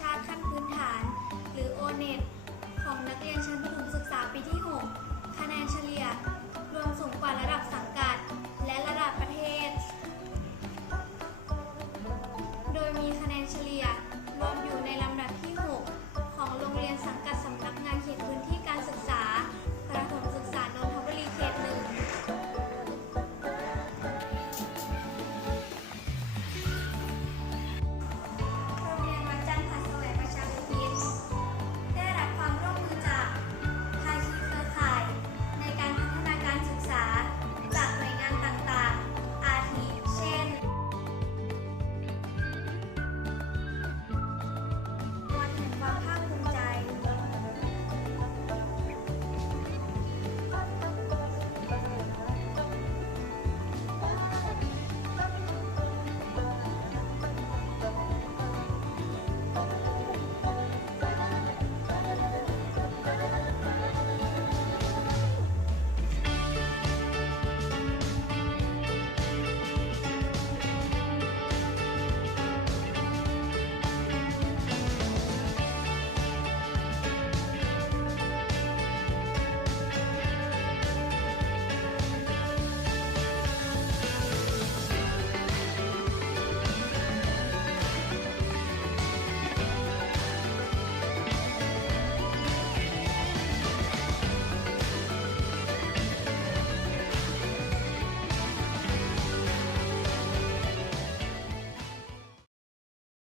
ชาติขั้นพื้นฐาน หรือ O-NET ของนักเรียนชั้นประถมศึกษาปีที่ 6 คะแนนเฉลี่ย รวมสูงกว่าระดับสัง